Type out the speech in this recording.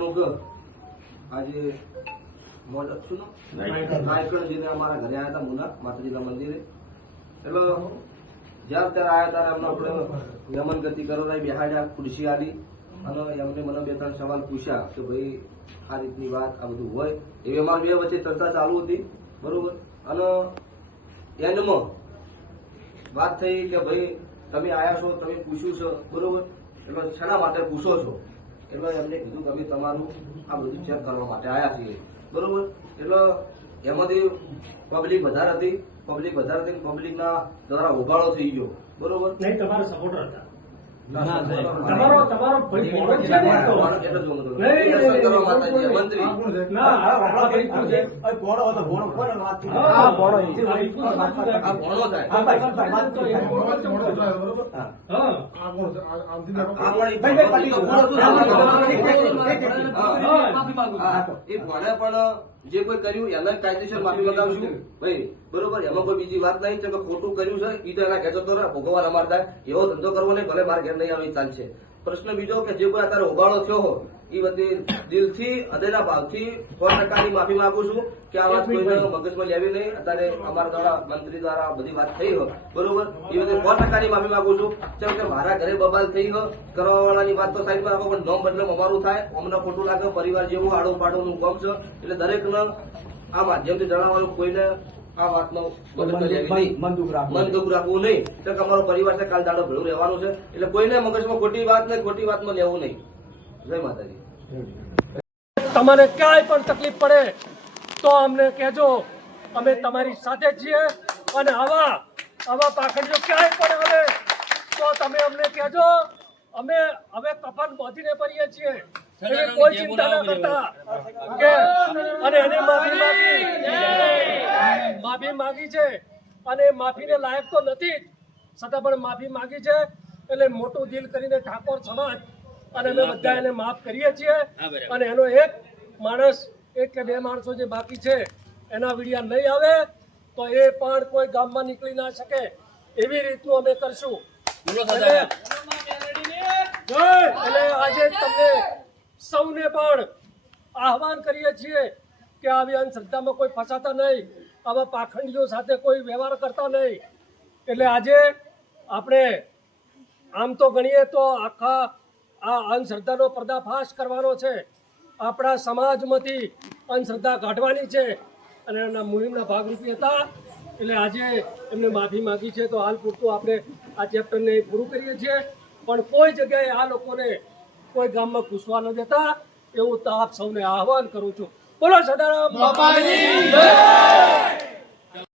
કહેવાનું કે આજે મોજ છું નાયકણજીને અમારા ઘરે આવ્યા હતા મુના માતાજીના મંદિરે એટલે જ્યારે ત્યારે આવ્યા ત્યારે એમને આપણે યમન ગતિ કરાવી બેહાડ્યા ખુરશી આલી અને એમને મને 2-3 સવાલ પૂછ્યા કે ભાઈ આ રીતની વાત આ બધું હોય એવી અમારી બે વચ્ચે ચર્ચા ચાલુ હતી બરોબર અને એન્ડમાં વાત થઈ કે ભાઈ તમે આયા છો તમે પૂછ્યું છે બરોબર એટલે શેના માટે પૂછો છો એટલે એમને કીધું કે અમે તમારું આ બધું ચેક કરવા માટે આવ્યા છીએ બરોબર એટલે એમાંથી પબ્લિક વધારે હતી પબ્લિકના દ્વારા ઉભાળો થઈ ગયો બરોબર નહીં તમારા સપોર્ટર હતા જે કોઈ કર્યું એને કાયદેસર માફી મંગાવશું ભાઈ બરોબર એમાં કોઈ બીજી વાત નહીં કે ખોટું કર્યું છે ઈ તો એના ઘેર જતો રહે ભોગવવા અમાર થાય એવો ધંધો કરવો નહીં ભલે મારા ઘેર નહીં આવે ચાલશે પ્રશ્ન બીજો કે જે કોઈ અત્યારે ઉબાળો થયો હો એ બધી દિલથી હૃદયના ભાવથી 100% માફી માંગુ છું કે આ વાત કોઈને મગજમાં લેવી નહીં અત્યારે અમારા દ્વારા મંત્રી દ્વારા બધી વાત થઈ હોય બરોબર એ બધી 100% માફી માંગુ છું કેમ કે મારા ઘરે બબાલ થઈ હોય કરવા વાળાની વાત તો સાઈડમાં રાખો પણ નોમ બદલે અમારું થાય અમને ખોટું લાગે પરિવાર જેવું આડો પાડોનું કામ છે એટલે દરેકને આ માધ્યમથી જણાવવાનું કોઈને આ વાતનો મન દુઃખ રાખવું નહીં તો અમારો પરિવાર છે કાલ દાડો ભેળું રહેવાનું છે એટલે કોઈને મગજમાં ખોટી વાત નહીં ખોટી વાતમાં લેવું નહીં જય માતાજી તમને ક્યાંય પણ તકલીફ પડે તો અમને કહેજો અમે તમારી સાથે છીએ અને આવા પાખંડીઓ ક્યાંય પણ આવે તો તમે અમને કહેજો અમે હવે કફન બાંધીને ફરીએ છીએ કોઈ ચિંતા ના કરતા કે અને એની માફી માંગી છે અને માફીને લાયક તો નથી છતાં પણ માફી માંગી છે એટલે મોટું દિલ કરીને ઠાકોર સમાજ અને અમે બધા એને માફ કરીએ છીએ અને એનો એક માણસ 1 કે 2 માણસો જે બાકી છે એના વિડિયા નહીં આવે તો એ પણ કોઈ ગામમાં નીકળી ના શકે એવી રીતનું અમે કરશું એટલે આજે તમને સૌને પણ આહવાન કરીએ છીએ કે આવી અંધશ્રદ્ધામાં કોઈ ફસાતા નહીં આવા પાખંડીઓ સાથે કોઈ વ્યવહાર કરતા નહીં એટલે આજે આપણે આમ તો ગણીએ તો આખા આ અંધશ્રદ્ધાનો પર્દાફાશ કરવાનો છે આપણા સમાજમાંથી અંધશ્રદ્ધા કાઢવાની છે અને એના મુહિમના ભાગરૂપી હતા એટલે આજે એમને માફી માંગી છે તો હાલ પૂરતું આપણે આ ચેપ્ટરને પૂરું કરીએ છીએ પણ કોઈ જગ્યાએ આ લોકોને કોઈ ગામમાં ઘૂસવા ન દેતા એવું તો આપ સૌને આહવાન કરું છું બોલો સદારામ બાપાની જય